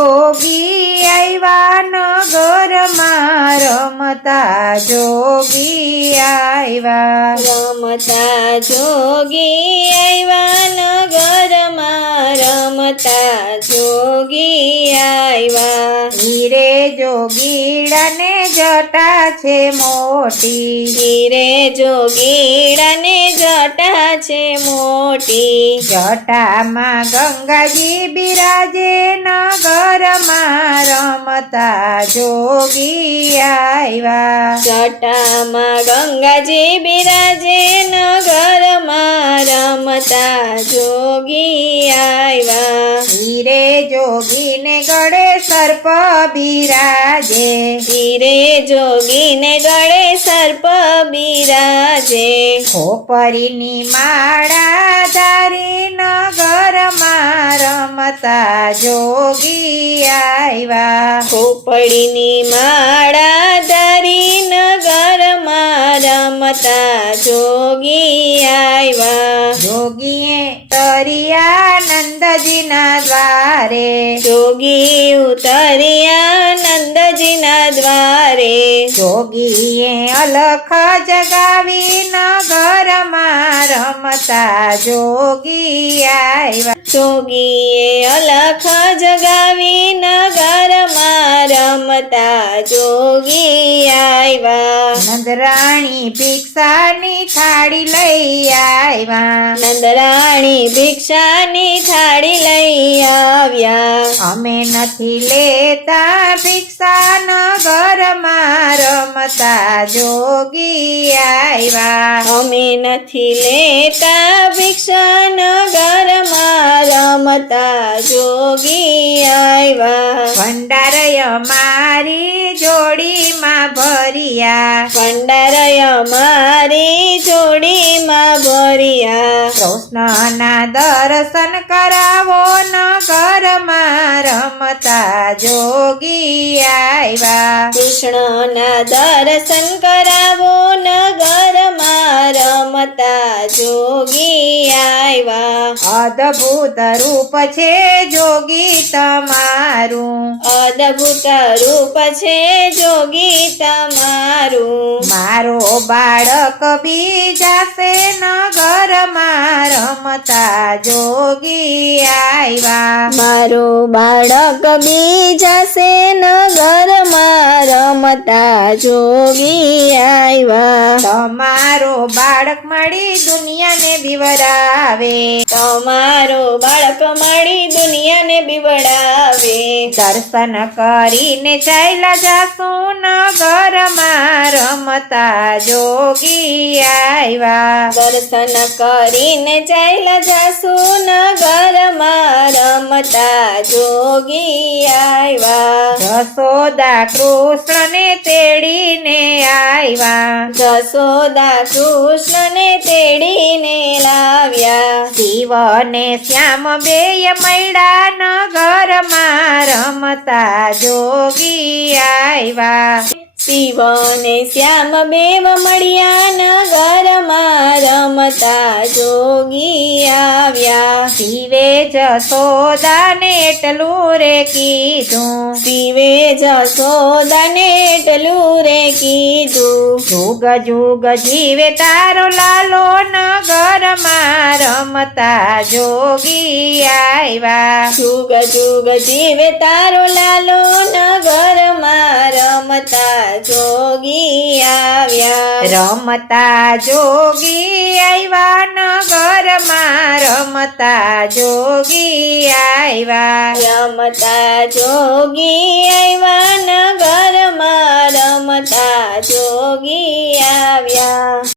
જોગી આવ્યા નગરમાં રમતા જોગી આવ્યા રમતા જોગી આવ્યા નગરમાં રમતા જોગી આવ્યા હીરે જોગીડાને જટા છે મોટી હીરે જોગીડાને જટા છે મોટી જટામાં ગંગાજી બિરાજે નગરમાં રમતા જોગી આવ્યા જટામાં ગંગાજી બિરાજે નગરમાં રમતા જોગી આવ્યા હીરે જોગીને ગળે સર્પ બિરાજે હીરે જોગીને ગળે સર્પ બિરાજે ખોપરીની માળા ધારી નગરમાં રમતા જોગી આવ્યા ખોપડીની માળા ધારી નગરમાં રમતા જોગી આવ્યા જોગીએ તરિયા નંદજીના દ્વારે જોગી ઉતર્યા નંદજીના દ્વારે જોગીએ અલખ જગાવી નગરમાં રમતા જોગી આવ્યા જોગીએ અલખ જગાવી નગરમાં રમતા જોગી આવ્યા નંદરાણી ભિક્ષાની થાળી લઈ આવ્યા નંદરાણી ભિક્ષાની થાળી લઈ આવ્યા અમે નથી લેતા ભિક્ષા નગરમાં રમતા જોગી આવ્યા અમે નથી લેતા ભિક્ષા નગરમાં રમતા જોગી આવ્યા ભંડારય મારી જોડીમાં ભર્યા ભંડારય મારી જોડીમાં ભર્યા કૃષ્ણના દર્શન કરાવો નગરમાં રમતા જોગી આવ્યા કૃષ્ણના દર્શન કરાવો નગરમાં રમતા જોગી આવ્યા અદ્ભુત રૂપ છે જોગી તમારું અદ્ભુત રૂપ છે જોગી તમારું મારો બાળક બીજાશે નગરમાં રમતા જોગી આવ્યા મારો બાળક બીજાશે નગરમાં રમતા જોગી આવ્યા તમારો બાળક મળી દુનિયાને બીવડાવે તમારો બાળક મળી દુનિયાને બીવડાવે દર્શન કરીને ચાલ્યા જાશું નગરમાં રમતા જોગી આવ્યા દર્શન કરીને ચાલ્યા જાશું નગરમાં રમતા જોગી આવ્યા જશોદા કૃષ્ણને તેડીને આવ્યા જશોદા કૃષ્ણને તેડીને લાવ્યા શિવને શ્યામ બેય મળ્યા નગરમાં રમતા જોગી આવ્યા શિવને શ્યામ બેવ મળ્યા નગરમાં રમતા જોગી આવ્યા શિવે જશોદાને એટલું રે કીધું શિવે જશોદાને એટલું રે કીધું જુગ જુગ જીવે તારો લાલો નગરમાં રમતા જોગી આવ્યા જુગ જુગ જીવે તારો લાલો નગરમાં રમતા જોગી આવ્યા રમતા જોગી આવ્યા નગરમાં રમતા જોગી આવ્યા રમતા જોગી આવ્યા નગરમાં રમતા જોગી આવ્યા